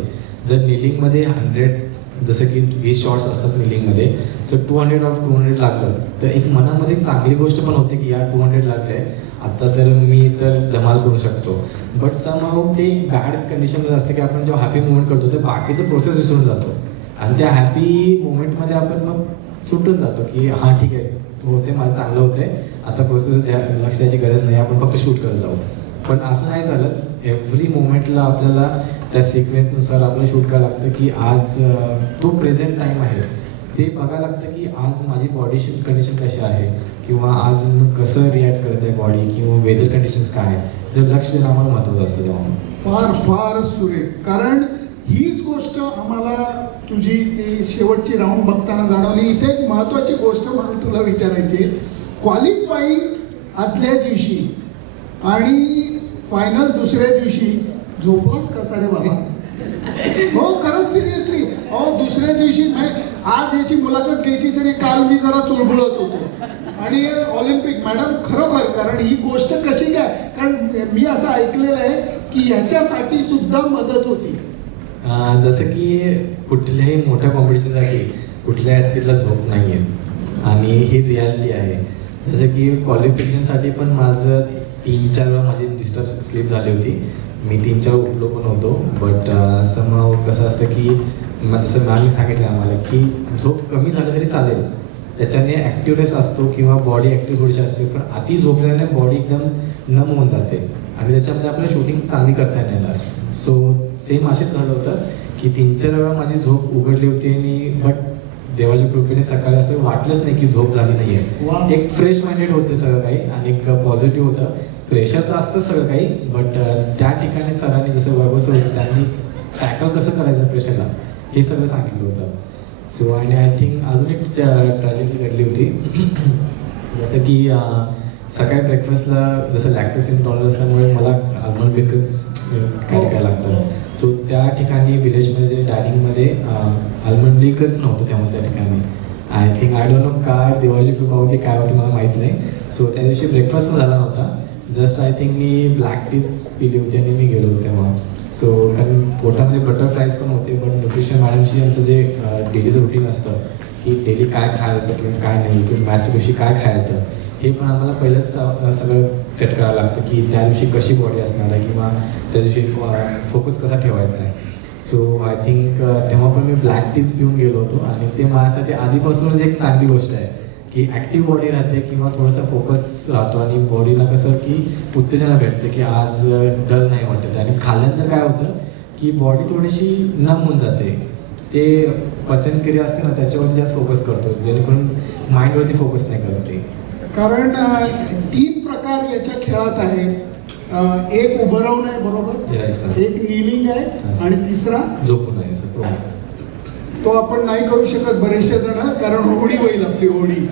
जर निलिंगमध्ये 100 जसं की 20 शॉट्स असतात निलिंगमध्ये, सो 200 of 200 लागलं तर एक मनामध्ये चांगली गोष्ट पण होते की यार 200 लागलं आहे आता तर मी तर धमाल करू शकतो. बट समहाऊ ते बॅड कंडिशनमध्ये असते की आपण जेव्हा हॅपी मुवमेंट करतो तर बाकीचं प्रोसेस विसरून जातो आणि त्या हॅपी मुवमेंटमध्ये आपण मग सुटून जातो की हां ठीक आहे होते माझं चांगलं होतं आहे आता प्रोसेस लक्ष द्यायची गरज नाही, आपण फक्त शूट करत जाऊ. पण असं नाही झालं. एव्हरी मुवमेंटला आपल्याला त्या सिक्वेन्सनुसार आपलं शूट करावं लागतं की आज तो प्रेझेंट टाईम आहे ते बघायला लागतं की आज माझी बॉडी कंडिशन कशी आहे किंवा आज कसं रिॲक्ट करत आहे बॉडी किंवा वेदर कंडिशन्स काय आहे, जर लक्ष देणं आम्हाला महत्त्वाचं असतं तेव्हा. फार सुरेख. कारण हीच गोष्ट आम्हाला तुझी ती शेवटची राऊंड बघताना जाणवली. इथे एक महत्त्वाची गोष्ट मला तुला विचारायची, क्वालिफाईंग आदल्या दिवशी आणि फायनल दुसऱ्या दिवशी झोपलास कसा रे बाबा? हो खरंच सिरियसली. अहो दुसऱ्या दिवशी आज याची मुलाखत घ्यायची तरी काल मी जरा चुळबुळत होतो. आणि ऑलिम्पिक मॅडम खरोखर, कारण ही गोष्ट कशी काय, कारण मी असं ऐकलेलं आहे की ह्याच्यासाठी सुद्धा मदत होती. जसं की कुठल्याही मोठ्या कॉम्पिटिशनसाठी कुठल्या ॲथलीटला झोप नाही आहे आणि ही रियालिटी आहे. जसं की क्वालिफिकेशनसाठी पण माझं 3-4 वेळा माझी डिस्टर्ब स्लीप झाली होती. मी 3-4 उठलो पण होतो. बट समहाव कसं असतं की जसं मॅमनी सांगितलं आम्हाला की झोप कमी झाली तरी चालेल, त्याच्याने ॲक्टिवनेस असतो किंवा बॉडी ॲक्टिव्ह थोडीशी असते. पण अति झोपल्याने बॉडी एकदम नम होऊन जाते आणि त्याच्यामध्ये आपल्याला शूटिंग चांगली करता येणार. सो सेम असेच झालं होतं की 3-4 वेळा माझी झोप उघडली होती आणि बट देवाच्या कृपेने सकाळी असं वाटलंच नाही की झोप झाली नाही आहे. एक फ्रेश माइंडेड होते सगळं काही आणि एक पॉझिटिव्ह होतं. प्रेशर तर असतं सगळं काही, बट त्या ठिकाणी सरांनी जसं वैभव सर होतं त्यांनी टॅकल कसं करायचं प्रेशरला हे सगळं सांगितलं होतं. सो आणि आय थिंक अजून एक ट्रॅजेडी घडली होती. जसं की सकाळी ब्रेकफास्टला जसं लॅक्टोज इंटॉलरन्स असल्यामुळे मला आल्मंड मिल्कच कॅरी करायला लागतं. सो त्या ठिकाणी विलेजमध्ये डायनिंगमध्ये आल्मंड मिल्कच नव्हतं तेव्हा त्या ठिकाणी. I think I don't know काय देवाची कृपा होती काय होती मला माहीत नाही. सो त्या दिवशी ब्रेकफास्ट पण झाला नव्हता. जस्ट आय थिंक मी ब्लॅक टीज पिली होती आणि मी गेलो होतो तेव्हा. सो कारण पोटामध्ये बटरफ्लायज पण होते. बट न्यूट्रिशन मॅडमशी आमचं जे डेलीचं रुटीन असतं की डेली काय खायचं किंवा काय नाही किंवा मॅचच्या दिवशी काय खायचं हे पण आम्हाला पहिलंच सगळं सेट करावं लागतं की त्या दिवशी कशी बॉडी असणार आहे किंवा त्या दिवशी फोकस कसा ठेवायचा आहे. सो आय थिंक तेव्हा पण मी ब्लॅक टीज पिऊन गेलो होतो आणि ते माझ्यासाठी आधीपासूनच एक चांगली गोष्ट आहे की ॲक्टिव्ह बॉडी राहते किंवा थोडासा फोकस राहतो आणि बॉडीला कसं की उत्तेजना भेटते की आज डल नाही वाटत. आणि खाल्ल्यानंतर काय होतं की बॉडी थोडीशी नम होऊन जाते. ते पचनक्रिया असते ना त्याच्यावरती जास्त फोकस करतो जेणेकरून माइंडवरती फोकस नाही करत ते. कारण 3 प्रकार याच्या खेळात आहेत. एक उभं राहून आहे बरोबर, एक नीलिंग आहे आणि तिसरा झोपून आहे सर. तो आपण नाही करू शकत बरेचसे जण, कारण होडी होईल आपली होडी.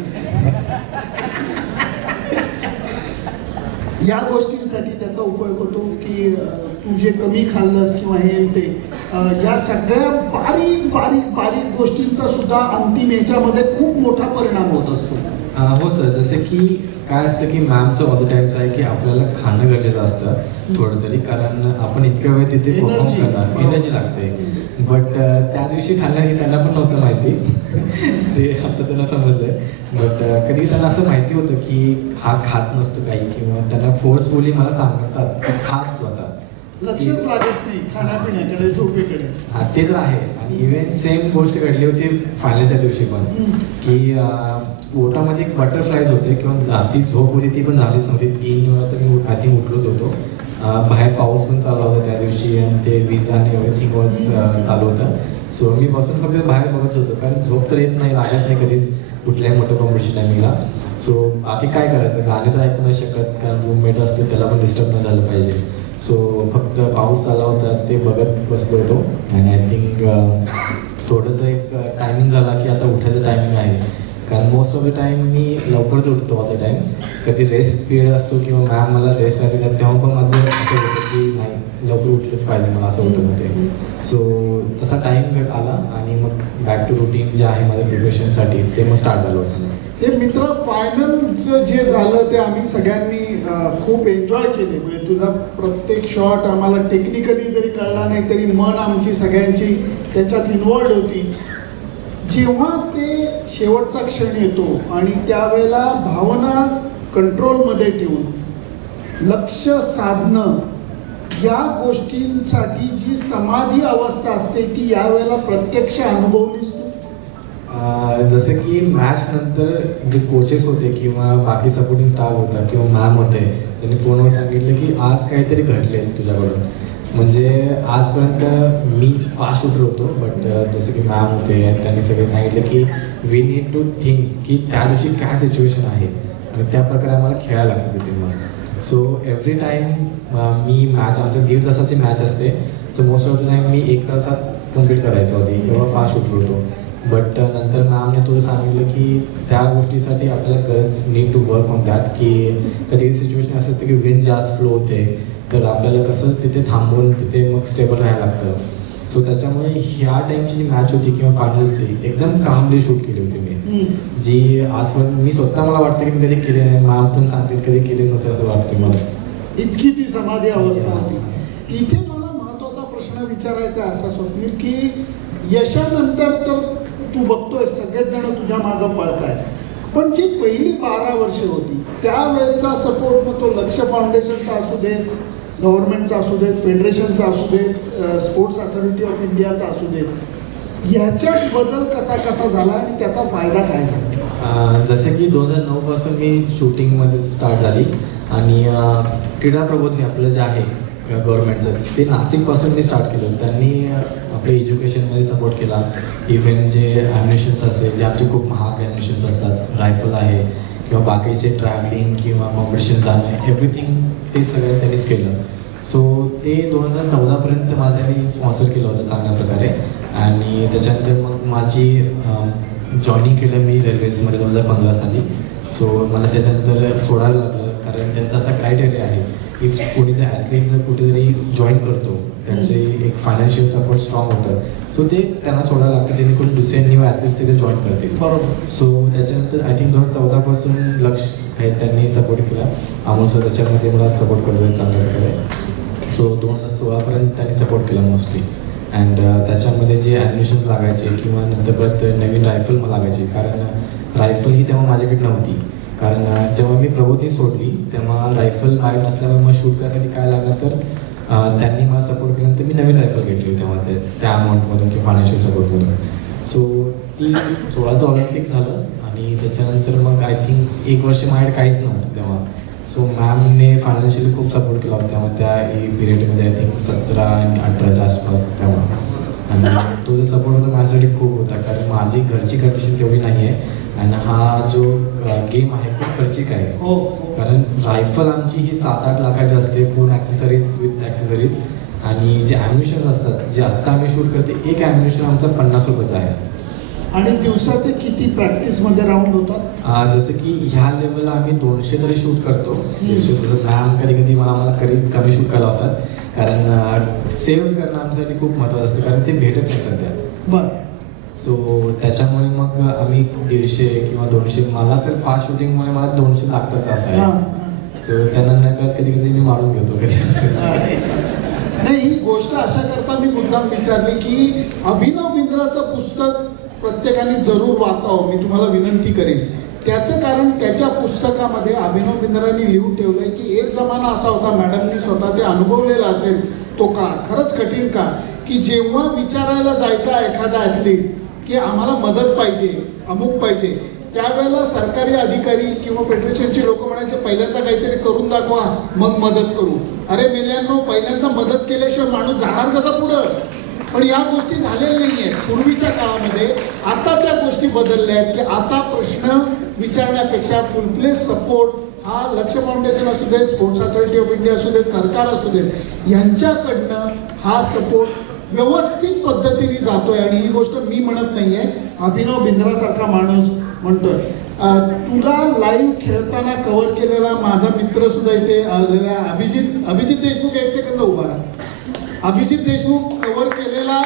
या गोष्टींसाठी त्याचा उपयोग होतो की तू जे कमी खाल्लंस किंवा हे ते या सगळ्या बारीक बारीक बारीक गोष्टींचा सुद्धा अंतिम याच्यामध्ये खूप मोठा परिणाम होत असतो. हो सर, जसं की काय असतं की मॅमचं ऑल द टाईमचं आहे की आपल्याला खाणं गरजेचं असतं थोडं तरी, कारण आपण इतक्या वेळ तिथे परफॉर्म करणार, एनर्जी लागते. बट त्या दिवशी खाल्लं हे त्यांना पण नव्हतं माहिती. ते आता त्यांना समजलंय. बट कधी त्यांना असं माहिती होतं की हा खात नसतो काही किंवा त्यांना फोर्सफुली मला सांगतात की खास तू आता. लक्षच लागत नाही खाण्यापिण्याकडे, झोपेकडे. हा ते तर आहे. आणि इव्हन सेम गोष्ट घडली होती फायनलच्या दिवशी पण की पोटामध्ये एक बटरफ्लायज होते किंवा ती झोप होती ती पण झालीच नव्हती. 3 वेळा तर मी आय थिंक उठलोच होतो. बाहेर पाऊस पण चालू होता त्या दिवशी आणि ते वीज आणि एव्हरीथिंग वॉज चालू होतं. सो मी बसून फक्त बाहेर बघत होतो कारण झोप तर येत नाही, लागत नाही कधीच कुठल्याही मोठं कॉम्पिटिशन टायमिंगला. सो बाकी काय करायचं, गाणे तर ऐकू नाही शकत कारण रूममेट असतो त्याला पण डिस्टर्ब नाही झालं पाहिजे. सो फक्त पाऊस चालला होता ते बघत बसलो होतो. आणि आय थिंक थोडंसं एक टायमिंग झाला की आता उठायचं टायमिंग आहे. कारण मोस्ट ऑफ द टाईम मी लवकरच उठतो ऑल द टाईम. कधी रेस्ट पिरियड असतो किंवा मॅम मला रेस्ट आहे तेव्हा पण माझं असं होतं की नाही लवकर उठलंच पाहिजे मला असं होतं मग ते. सो तसा टाईम आला आणि मग बॅक टू रुटीन जे आहे माझ्या प्रिपरेशनसाठी ते मग स्टार्ट झालं होतं. ते मित्र फायनलचं जे झालं ते आम्ही सगळ्यांनी खूप एन्जॉय केले. म्हणजे तुझा प्रत्येक शॉट आम्हाला टेक्निकली जरी कळला नाही तरी मन आमची सगळ्यांची त्याच्यात इन्वॉल्ड होती. जेव्हा ते शेवटचा क्षण येतो आणि त्यावेळेला भावना कंट्रोलमध्ये ठेवून लक्ष साधणं या गोष्टींसाठी जी समाधी अवस्था असते ती यावेळेला प्रत्यक्ष अनुभवलीस तू? जसं की मॅच नंतर जे कोचेस होते किंवा बाकी सपोर्टिंग स्टाफ होता किंवा मॅम होते त्यांनी फोनवर सांगितलं की आज काहीतरी घडले तुझ्याकडून. म्हणजे आजपर्यंत मी फास्ट शूटर होतो बट जसं की मॅम होते त्यांनी सगळे सांगितलं की वी नीड टू थिंक की त्या दिवशी काय सिच्युएशन आहे आणि त्या प्रकारे आम्हाला खेळायला लागतं तिथे मग. सो एव्हरी टाईम मी मॅच आमच्या 1.5 तासाची मॅच असते. So most of the time मी 1 तासात कंप्लीट करायचो आधी, एवढा फास्ट शूटर होतो. बट नंतर मॅमने तुझं सांगितलं की त्या गोष्टीसाठी आपल्याला गरज need to work on that की कधी सिच्युएशन असं असतं की विंड जास्त फ्लो होते तर आपल्याला कसं तिथे थांबून तिथे मग स्टेबल राहायला लागतं. सो त्याच्यामुळे ह्या टाईमची जी मॅच होती किंवा फायनल होती एकदम कामली शूट केली होती मी, जी आजपर्यंत मी स्वतः मला वाटतं की मी कधी केली नाही. मॅम पण सांगते कधी केलीच नसेल असं वाटतं मला. इतकी ती समाधी अवस्था होती. इथे मला महत्त्वाचा प्रश्न विचारायचा असा स्वप्नील की यशानंतर तर तू बघतोय सगळेच जण तुझ्या मागं पळत आहेत पण जी पहिली 12 वर्ष होती त्यावेळेचा सपोर्ट, मग तो लक्ष्य फाउंडेशनचा असू देत, गव्हर्नमेंटचा असू देत, फेडरेशनचा असू देत, स्पोर्ट्स अथॉरिटी ऑफ इंडियाचा असू देत, ह्याच्यात बदल कसा झाला आणि त्याचा फायदा काय झाला? जसे की 2009 पासून मी शूटिंगमध्ये स्टार्ट झाली आणि क्रीडा प्रबोधिनी आपलं जे आहे गव्हर्नमेंटचं ते नाशिकपासून मी स्टार्ट केलं. त्यांनी आपल्या एज्युकेशनमध्ये सपोर्ट केला. इव्हन जे ॲम्युनिशन्स असेल, जे आपले खूप महाग ॲम्युनिशन्स असतात, रायफल आहे किंवा बाकीचे ट्रॅव्हलिंग किंवा कॉम्पिटिशन जाणं, एव्हरीथिंग ते सगळं त्यांनीच केलं. सो ते 2014पर्यंत मला त्यांनी स्पॉन्सर केलं होतं चांगल्या प्रकारे. आणि त्याच्यानंतर मग माझी जॉईनिंग केलं मी रेल्वेजमध्ये 2015 साली. सो मला त्याच्यानंतर सोडायला लागलं, कारण त्यांचा असा क्रायटेरिया आहे की कोणी जर ॲथलीट जर कुठेतरी जॉईन करतो त्यांचे एक फायनान्शियल सपोर्ट स्ट्रॉंग होतं, सो ते त्यांना सोडायला लागतं जेणेकरून दुसरे न्यू ॲथलीट्स तिथे जॉईन करतील. बरोबर. सो त्याच्यानंतर आय थिंक 2014 पासून लक्ष आहे त्यांनी सपोर्ट केला. अमोल सर त्याच्यामध्ये मला सपोर्ट करतो आहे चांगल्या प्रकारे. सो 2016पर्यंत त्यांनी सपोर्ट केला मोस्टली. अँड त्याच्यामध्ये जे ॲडमिशन्स लागायचे किंवा नंतर परत नवीन रायफल मला लागायची, कारण रायफल ही तेव्हा माझ्याकडे नव्हती. कारण जेव्हा मी प्रबोधिनी सोडली तेव्हा रायफल माझ्या नसल्यामुळे मग शूट करण्यासाठी काय लागलं तर त्यांनी मला सपोर्ट केल्यानंतर मी नवीन रायफल घेतली तेव्हा त्या अमाऊंटमधून किंवा फायनान्शियल सपोर्टमधून. सो ती 16चं ऑलिम्पिक झालं आणि त्याच्यानंतर मग आय थिंक 1 वर्ष माझ्याकडे काहीच नव्हतं तेव्हा. सो मॅमने फायनान्शियली खूप सपोर्ट केला होता तेव्हा त्या पिरियडमध्ये. आय थिंक 17 आणि 18च्या आसपास तेव्हा. आणि तो जो सपोर्ट होता माझ्यासाठी खूप होता, कारण माझी घरची कंडिशन तेवढी नाही आहे आणि हा जो गेम आहे खूप खर्चिक आहे. कारण रायफल आमची ही 7-8 लाखाची असते, पूर्ण ॲक्सेसरीज विथ ॲक्सेसरीज. आणि जे ॲम्युनिशन असतात जे आत्ता आम्ही शूट करते, एक ॲम्युनिशन आमचा 50 रुपयाचा आहे. आणि दिवसाचे किती प्रॅक्टिसमध्ये राऊंड होतात? जसं की ह्या लेवलला आम्ही 200 तरी शूट करतो. 200 जसं मॅम कधी मला कमी शूट करायला होतात, कारण सेव्ह करणं आमच्यासाठी खूप महत्त्वाचं असतं, कारण ते भेटत नाही सध्या. बरं. सो त्याच्यामुळे मग आम्ही 150 किंवा 200, मला तर फास्ट शूटिंगमुळे मला 200 लागतच असं आहे. सो त्यांना न कळत कधी मी मारून घेतो कधी. नाही, ही गोष्ट अशा करता मी मुद्दाम विचारली की अभिनव बिंद्राचं पुस्तक प्रत्येकाने जरूर वाचावं, मी तुम्हाला विनंती करेन. त्याचं कारण त्याच्या पुस्तकामध्ये अभिनव बिंद्रांनी लिहून ठेवलंय की एक जमाना असा होता, मॅडमनी स्वतः ते अनुभवलेला असेल तो काळ, खरंच कठीण काळ, की जेव्हा विचारायला जायचा एखादा ॲथलीट की आम्हाला मदत पाहिजे, अमुक पाहिजे, त्यावेळेला सरकारी अधिकारी किंवा फेडरेशनचे लोक म्हणायचे पहिल्यांदा काहीतरी करून दाखवा मग मदत करू. अरे मेल्यांनो, पहिल्यांदा मदत केल्याशिवाय माणूस जाणार कसा पुढं? पण या गोष्टी झालेल्या नाही आहेत पूर्वीच्या काळामध्ये. आता त्या गोष्टी बदलल्या आहेत की आता प्रश्न विचारण्यापेक्षा फुलफ्लेस सपोर्ट हा लक्ष्य फाउंडेशन असू देत, स्पोर्ट्स अथॉरिटी ऑफ इंडिया असू देत, सरकार असू देत, यांच्याकडनं हा सपोर्ट व्यवस्थित पद्धतीने जातोय. आणि ही गोष्ट मी म्हणत नाहीये, अभिनव बिंद्रासारखा माणूस म्हणतोय. तुला लाईव्ह खेळताना कव्हर केलेला माझा मित्र सुद्धा इथे आलेला अभिजित देशमुख, 1 सेकंद उभा राहा. अभिजित देशमुख कव्हर केलेला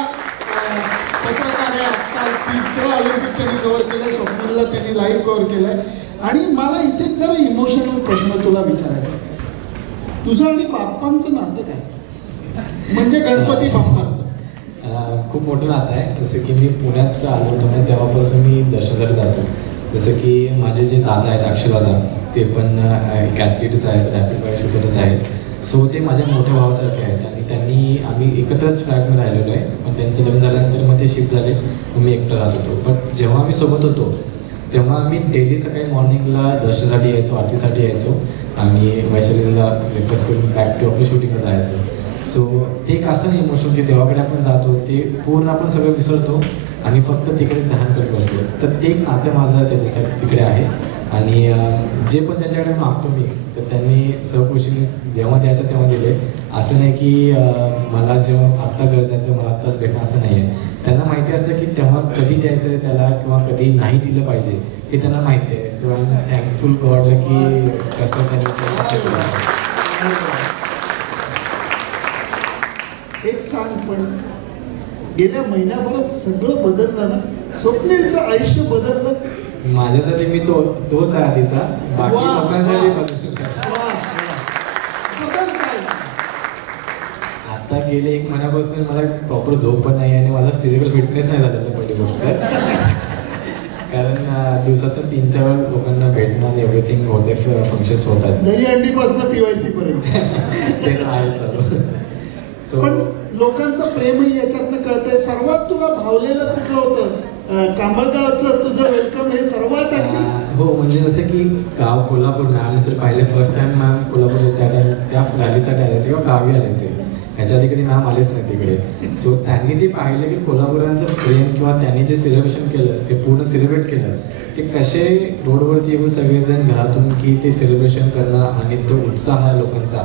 पत्रकार आहे. आत्ता 30चं ऑलिम्पिक त्यांनी कव्हर केलंय, स्वप्नीलला त्यांनी लाईव्ह कव्हर केलंय. आणि मला इथे जरा इमोशनल प्रश्न तुला विचारायचा, तुझं आणि बाप्पांचं नातं काय? म्हणजे गणपती बाप्पांचं. खूप मोठं नातं आहे. जसं की मी पुण्यात आलो होतो ना तेव्हापासून मी दर्शनासाठी जातो. जसं की माझे जे दादा आहेत अक्षरदादा, ते पण एक ॲथलीटच आहेत, रॅपिड फायर शूटरच आहेत. सो ते माझ्या मोठ्या भावासारखे आहेत आणि आम्ही एकत्रच फ्लॅटमध्ये राहिलेलो आहे. पण त्यांचं लग्न झाल्यानंतर मग ते शिफ्ट झाले, मग मी एकटं राहत होतो. पण जेव्हा आम्ही सोबत होतो तेव्हा आम्ही डेली सकाळी मॉर्निंगला दर्शनासाठी यायचो, आरतीसाठी यायचो आणि वैशालीला ब्रेकफास्ट करून बॅक टू आपल्या शूटिंगला जायचो. सो ते एक असं इमोशन की देवाकडे आपण जातो, ते पूर्ण आपण सगळं विसरतो आणि फक्त तिकडे ध्यान करत असतो. तर ते एक नातं माझं त्याच्यासाठी तिकडे आहे. आणि जे पण त्यांच्याकडे मागतो मी, तर त्यांनी सहकुशीने जेव्हा द्यायचं तेव्हा दिले. असं नाही की मला जेव्हा आत्ता गरज आहे तर मला आत्ताच भेटणं, असं नाही आहे. त्यांना माहिती असतं की तेव्हा कधी द्यायचं आहे त्याला किंवा कधी नाही दिलं पाहिजे हे त्यांना माहिती आहे. सो आय एम थँकफुल गॉडला की कसं त्यांनी. एक सांग, पण गेल्या महिन्याभरात सगळं बदललं ना? स्वप्नीलचं आयुष्य बदललं. माझ्यासाठी मी तोच आहे आधीचा, बाकी लोकांसाठी बदल काय? आता गेले 1 महिन्यापासून मला प्रॉपर झोप पण नाही आणि माझा फिजिकल फिटनेस नाही झालेला पहिली गोष्ट. कारण दिवसातून 3-4 वेळा लोकांना भेटणं आणि एव्हरीथिंग होते, फंक्शन्स होतात. दही अंडीपासून PYC पर्यंत. ते तर आहे सर. सो पण लोकांचं प्रेमही याच्यातनं कळतंय. सर्वात तुला भावलेलं कुठलं होतं? कांबळगावचं तुझं वेलकम हे सर्वात अगदी. हो, म्हणजे जसं की गाव कोल्हापूर, मॅम तर पाहिले फर्स्ट टाइम मॅम कोल्हापूर त्या टाइम त्या रॅलीसाठी आले तेव्हा गावी आले होते. ह्याच्या आधी कधी मॅम आलेच नाही तिकडे. सो त्यांनी ते पाहिलं की कोल्हापुरांचं प्रेम किंवा त्यांनी जे सेलिब्रेशन केलं ते पूर्ण सेलिब्रेट केलं, ते कसे रोडवरती येऊन सगळेजण घरातून की ते सेलिब्रेशन करणं आणि तो उत्साह आहे लोकांचा,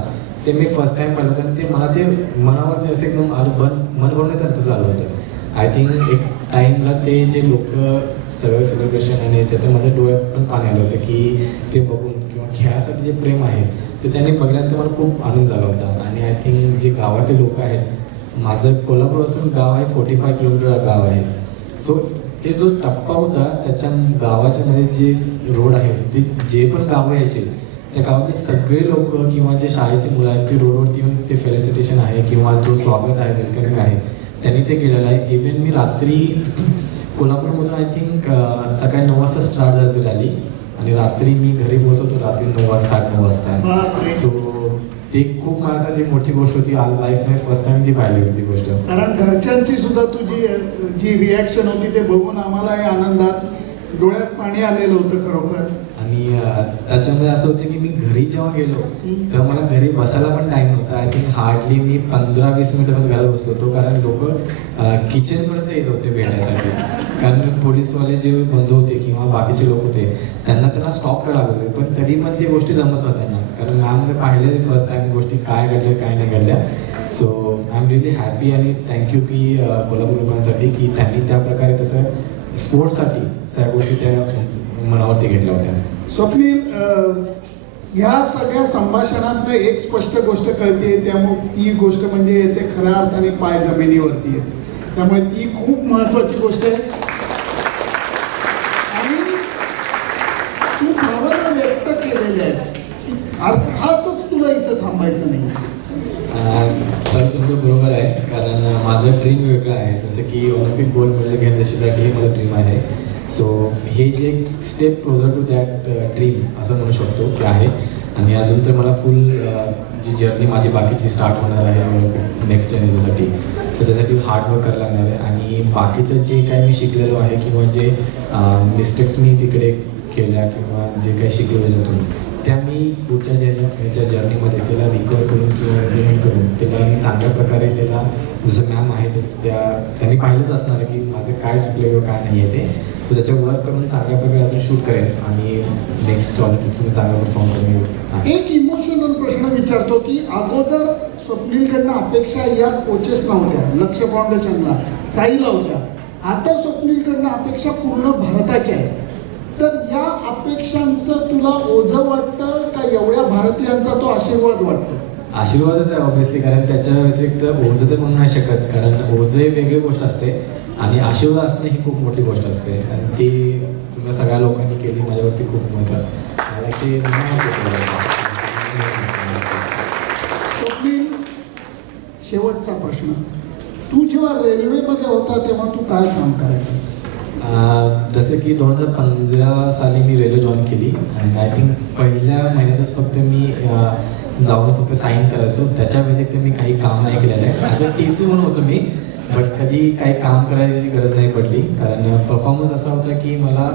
ते मी फर्स्ट टाइम पाहिलं होतं. आणि ते मला ते मनावरती असं एकदम मन भरून त्यांचं झालं होतं. आय थिंक एक टाईमला ते जे लोक सगळं सेलिब्रेशन आणि त्यातून माझ्या डोळ्यात पण पाणी आलं होतं की ते बघून किंवा खेळासाठी जे प्रेम आहे ते त्यांनी बघल्यानंतर मला खूप आनंद झाला होता. आणि आय थिंक जे गावातील लोक आहेत, माझं कोल्हापूरपासून गाव आहे 45 किलोमीटर गाव आहे. सो ते जो टप्पा होता त्याच्या गावाच्या मध्ये जे रोड आहे ते जे पण गावं यायचे त्या गावातले सगळे लोक किंवा जे शाळेची मुलं आहेत ते रोडवरती येऊन ते फेलिसिटेशन आहे किंवा जो स्वागत आहे, वेलकमिंग आहे, त्यांनी ते केलेलं आहे. इवन मी रात्री कोल्हापूरमधून आय थिंक सकाळी 9 वाजता स्टार्ट झाली होती रॅली आणि रात्री मी घरी पोहोचवतो रात्री 9 वाजता 8-9 वाजता. सो ती खूप माझ्यासाठी मोठी गोष्ट होती. आज लाईफमध्ये फर्स्ट टाइम ती पाहिली होती ती गोष्ट. कारण घरच्यांची सुद्धा तुझी जी रिॲक्शन होती ते बघून आम्हालाही आनंदात डोळ्यात पाणी आलेलं होतं खरोखर. आणि त्याच्यामध्ये असं होतं की मी घरी जेव्हा गेलो तेव्हा मला घरी बसायला पण टाईम नव्हता. आय थिंक हार्डली मी 15-20 मिनिटामध्ये घरात बसलो होतो, कारण लोक किचनपर्यंत येत होते भेटण्यासाठी. कारण पोलीसवाले जे बंधू होते किंवा बाकीचे लोक होते त्यांना स्टॉप करायला लागत होते, पण तरी पण ते गोष्टी जमत नव्हत्या त्यांना, कारण मॅमने पाहिले फर्स्ट टाइम गोष्टी काय घडल्या काय नाही घडल्या. So I am really happy आणि थँक्यू की कोल्हापूर लोकांसाठी की त्यांनी त्या प्रकारे तसं स्पोर्ट्ससाठी सगळ्या गोष्टी त्या मनावरती घेतल्या होत्या. स्वप्नील, ह्या सगळ्या संभाषणातनं एक स्पष्ट गोष्ट कळते, त्यामुळे ती गोष्ट म्हणजे याचे खऱ्या अर्थाने पाय जमिनीवरती आहेत. त्यामुळे ती खूप महत्त्वाची गोष्ट आहे. आणि तू भावना व्यक्त केलेली आहेस, अर्थातच तुला इथं थांबायचं नाही. सर तुमचं बरोबर आहे, कारण माझं ड्रीम वेगळं आहे. जसं की ऑलिम्पिक गोल्ड मेडल घेण्यासाठी हे माझं ड्रीम आहे. सो हे जे एक step closer to that dream असं म्हणू शकतो की आहे. आणि अजून तर मला फुल जी जर्नी माझी बाकीची स्टार्ट होणार आहे नेक्स्ट ह्याच्यासाठी, सो त्यासाठी हार्डवर्क करायला लागणार आहे. आणि बाकीचं जे काही मी शिकलेलो आहे किंवा जे मिस्टेक्स मी तिकडे केल्या किंवा जे काही शिकलो त्याच्यातून त्या मी पुढच्या ह्याच्या जर्नीमध्ये त्याला रिकवर करून किंवा इम्प्लिमेंट करून त्याला मी चांगल्या प्रकारे त्याला जसं मॅम आहे तसं त्यांनी पाहिलंच असणार आहे की माझं काय शिकलं किंवा काय नाही आहे ते. सो त्याच्यावर वर्क करून चांगल्या प्रकारे अजून शूट करेन आणि नेक्स्ट ऑलिम्पिक्समध्ये चांगला परफॉर्म करेन. एक इमोशनल प्रश्न विचारतो की अगोदर स्वप्नीलकडनं अपेक्षा या कोचेस नव्हत्या, लक्ष्य फाउंडेशनला साईला होत्या. आता स्वप्नीलकडनं अपेक्षा पूर्ण भारताच्या आहेत. तर या अपेक्षांचं तुला ओझं वाटतं का एवढ्या भारतीयांचा तो आशीर्वाद वाटतो? आशीर्वादच आहे ऑब्व्हियसली, कारण त्याच्या व्यतिरिक्त ओझं तर म्हणू नाही शकत, कारण ओझं एक वेगळी गोष्ट असते आणि आशीर्वाद असणे ही खूप मोठी गोष्ट असते. आणि ती तुम्ही सगळ्या लोकांनी केली माझ्यावरती खूप महत्त्वाचं मला ते. स्वप्नील, शेवटचा प्रश्न, तू जेव्हा रेल्वेमध्ये होता तेव्हा तू काय काम करायचंस? जसं की 2015 साली मी रेल्वे जॉईन केली आणि आय थिंक पहिल्या महिन्यातच फक्त मी जाऊन फक्त साईन करायचो. त्याच्या व्यतिरिक्त मी काही काम नाही केलेलं आहे. माझं TC म्हणून होतो मी, बट कधी काही काम करायची गरज नाही पडली, कारण परफॉर्मन्स असा होता की मला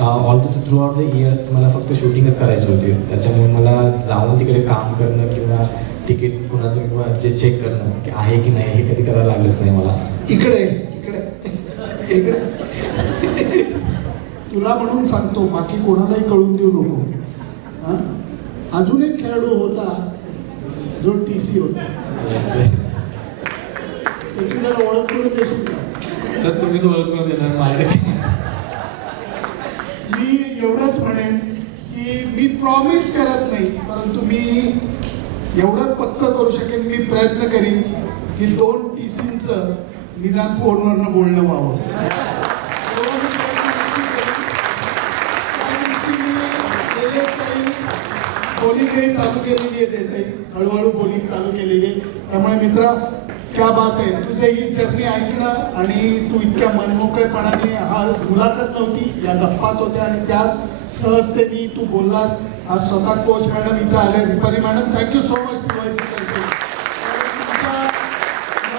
all through out the years मला फक्त शूटिंगच करायची होती. त्याच्यामुळे मला जाऊन तिकडे काम करणं किंवा तिकीट कुणाचं किंवा जे चेक करणं की आहे की नाही हे कधी करायला लागलंच नाही मला. इकडे तुला म्हणून सांगतो, बाकी कोणालाही कळून देऊ नको. अजून एक खेळाडू होता जो TC होता, त्याची जरा ओळख करून देशील का? सर तुम्हीच ओळख करून देणार माझ्याकडे. मी एवढंच म्हणेन की मी प्रॉमिस करत नाही, परंतु मी एवढं पक्क करू शकेन, मी प्रयत्न करीन की 2 TCंचं निदान फोनवरनं बोलणं व्हावं. बॉलिंगही चालू केलेली आहे देसाई, हळूहळू बॉलिंग चालू केलेली आहे. त्यामुळे मित्रा, क्या बात आहे. तुझे ही जर्नी ऐकणं आणि तू इतक्या मनमोकळेपणाने, हा मुलाखत नव्हती, या गप्पाच होत्या आणि त्याच सहजतेने तू बोललास. आज स्वतः कोच मॅडम इथं आले. Deepali madam, thank you so much PYC तर्फे. तुमच्या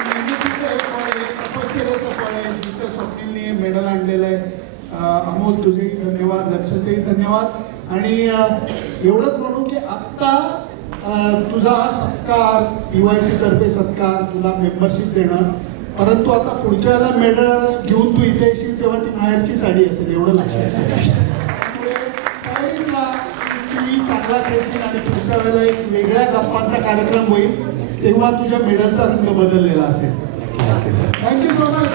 मेहनतीचं हे फळ आहे, तपश्चर्याचं फळ आहे, जिथं स्वप्नीलने मेडल आणलेलं आहे. अमोल, तुझेही धन्यवाद, लक्षाचेही धन्यवाद. आणि एवढंच म्हणू की आत्ता तुझा हा सत्कार, PYC तर्फे सत्कार, तुला मेंबरशिप देणं, परंतु आता पुढच्या वेळेला मेडल घेऊन तू इथे येशील तेव्हा ती बाहेरची साडी असेल, एवढं लक्षात त्यामुळे तयारीत राहा. तूही चांगला खेळशील आणि पुढच्या वेळेला एक वेगळ्या गप्पांचा कार्यक्रम होईल, तेव्हा तुझ्या मेडलचा रंग बदललेला असेल. Thank you so much.